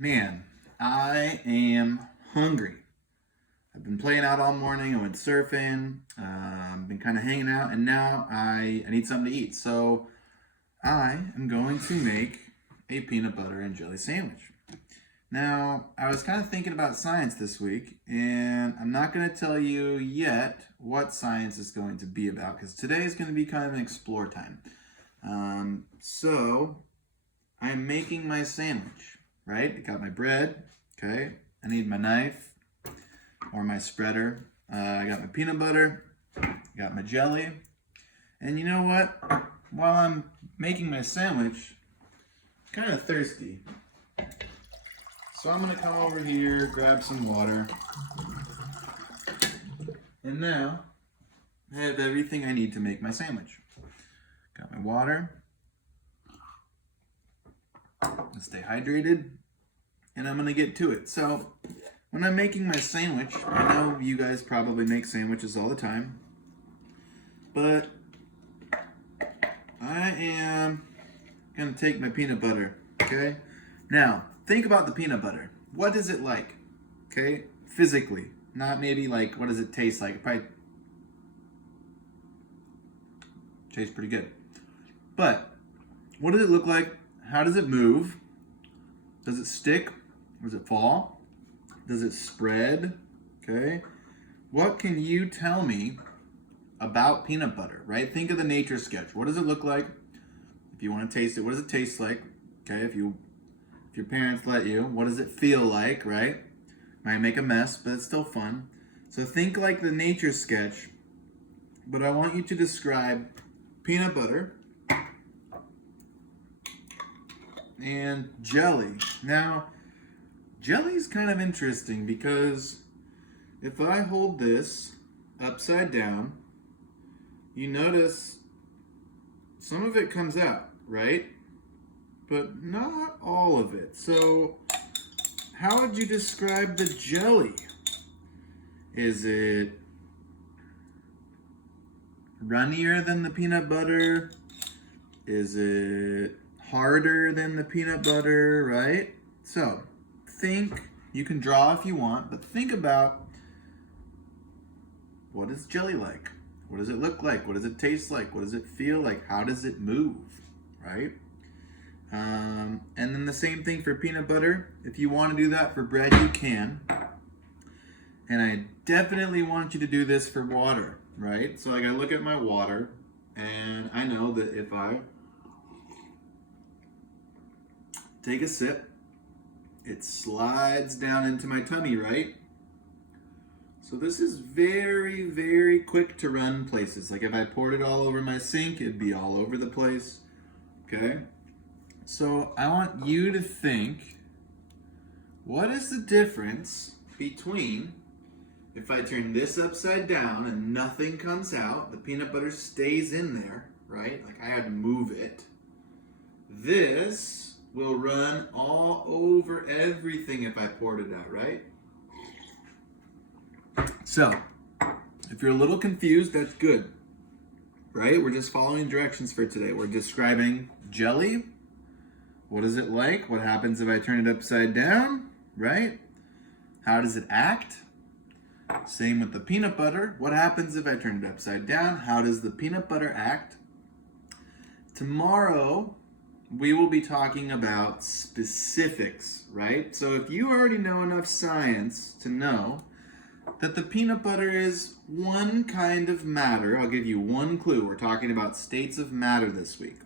Man, I am hungry. I've been playing out all morning. I went surfing, been kind of hanging out, and now I need something to eat. So I am going to make a peanut butter and jelly sandwich. Now, I was kind of thinking about science this week, and I'm not going to tell you yet what science is going to be about, because today is going to be kind of an explore time. So I'm making my sandwich, right? I got my bread, okay? I need my knife or my spreader. I got my peanut butter, got my jelly, and you know what? While I'm making my sandwich, I'm kind of thirsty. So I'm gonna come over here, grab some water, and now I have everything I need to make my sandwich. Got my water, to stay hydrated, and I'm gonna get to it. So when I'm making my sandwich, I know you guys probably make sandwiches all the time, but I am gonna take my peanut butter, okay? Now, think about the peanut butter. What is it like, okay? Physically, not maybe like, what does it taste like? It probably tastes pretty good. But what does it look like? How does it move? Does it stick? Does it fall? Does it spread? Okay. What can you tell me about peanut butter, right? Think of the nature sketch. What does it look like? If you want to taste it, what does it taste like? Okay, if your parents let you, what does it feel like, right? Might make a mess, but it's still fun. So think like the nature sketch, but I want you to describe peanut butter and jelly. Now, jelly is kind of interesting because if I hold this upside down, you notice some of it comes out, right? But not all of it. So how would you describe the jelly? Is it runnier than the peanut butter? Is it harder than the peanut butter, right? So think, you can draw if you want, but think about, what is jelly like? What does it look like? What does it taste like? What does it feel like? How does it move, right? And then the same thing for peanut butter. If you want to do that for bread, you can. And I definitely want you to do this for water, right? So like I look at my water, and I know that if I take a sip, it slides down into my tummy, right? So this is very, very quick to run places. Like if I poured it all over my sink, it'd be all over the place, okay? So I want you to think, what is the difference between if I turn this upside down and nothing comes out, the peanut butter stays in there, right? Like I had to move it. This will run all over everything if I poured it out, right? So, if you're a little confused, that's good, right? We're just following directions for today. We're describing jelly. What is it like? What happens if I turn it upside down, right? How does it act? Same with the peanut butter. What happens if I turn it upside down? How does the peanut butter act? Tomorrow, we will be talking about specifics, right? So if you already know enough science to know that the peanut butter is one kind of matter, I'll give you one clue. We're talking about states of matter this week.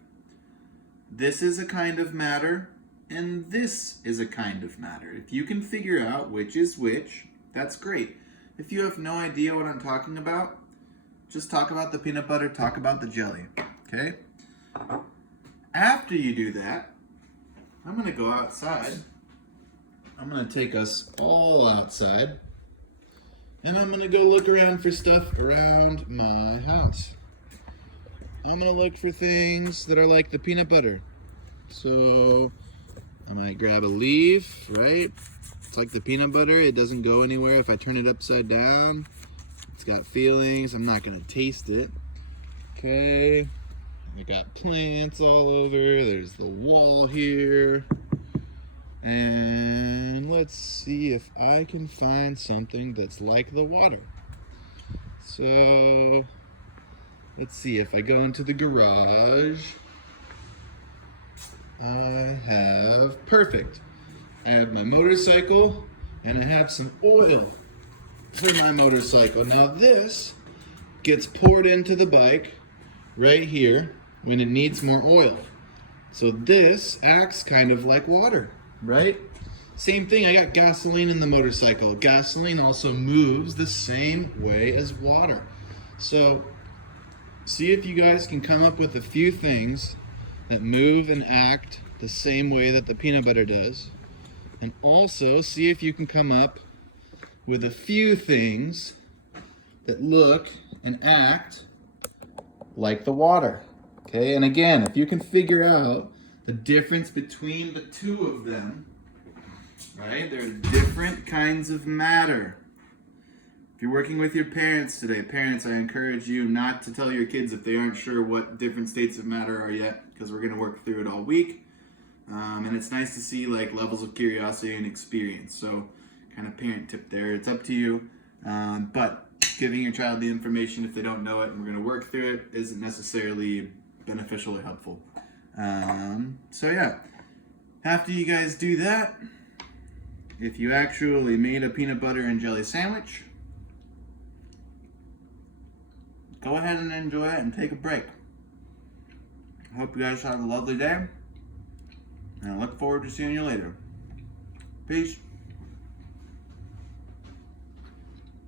This is a kind of matter, and this is a kind of matter. If you can figure out which is which, that's great. If you have no idea what I'm talking about, just talk about the peanut butter, talk about the jelly, okay? After you do that, I'm gonna go outside. I'm gonna take us all outside, and I'm gonna go look around for stuff around my house. I'm gonna look for things that are like the peanut butter. So I might grab a leaf, right? It's like the peanut butter, it doesn't go anywhere if I turn it upside down. It's got feelings, I'm not gonna taste it. Okay, I got plants all over, there's the wall here. And let's see if I can find something that's like the water. So let's see, if I go into the garage, I have, perfect. I have my motorcycle and I have some oil for my motorcycle. Now this gets poured into the bike right here when it needs more oil. So this acts kind of like water, right? Same thing, I got gasoline in the motorcycle. Gasoline also moves the same way as water. So see if you guys can come up with a few things that move and act the same way that the peanut butter does. And also see if you can come up with a few things that look and act like the water. Okay, and again, if you can figure out the difference between the two of them, right? They're different kinds of matter. If you're working with your parents today, parents, I encourage you not to tell your kids if they aren't sure what different states of matter are yet, because we're going to work through it all week. And it's nice to see like levels of curiosity and experience. So kind of parent tip there. It's up to you. But giving your child the information if they don't know it and we're going to work through it isn't necessarily beneficial or helpful. So yeah, after you guys do that, if you actually made a peanut butter and jelly sandwich, go ahead and enjoy it and take a break. I hope you guys have a lovely day, and I look forward to seeing you later. Peace.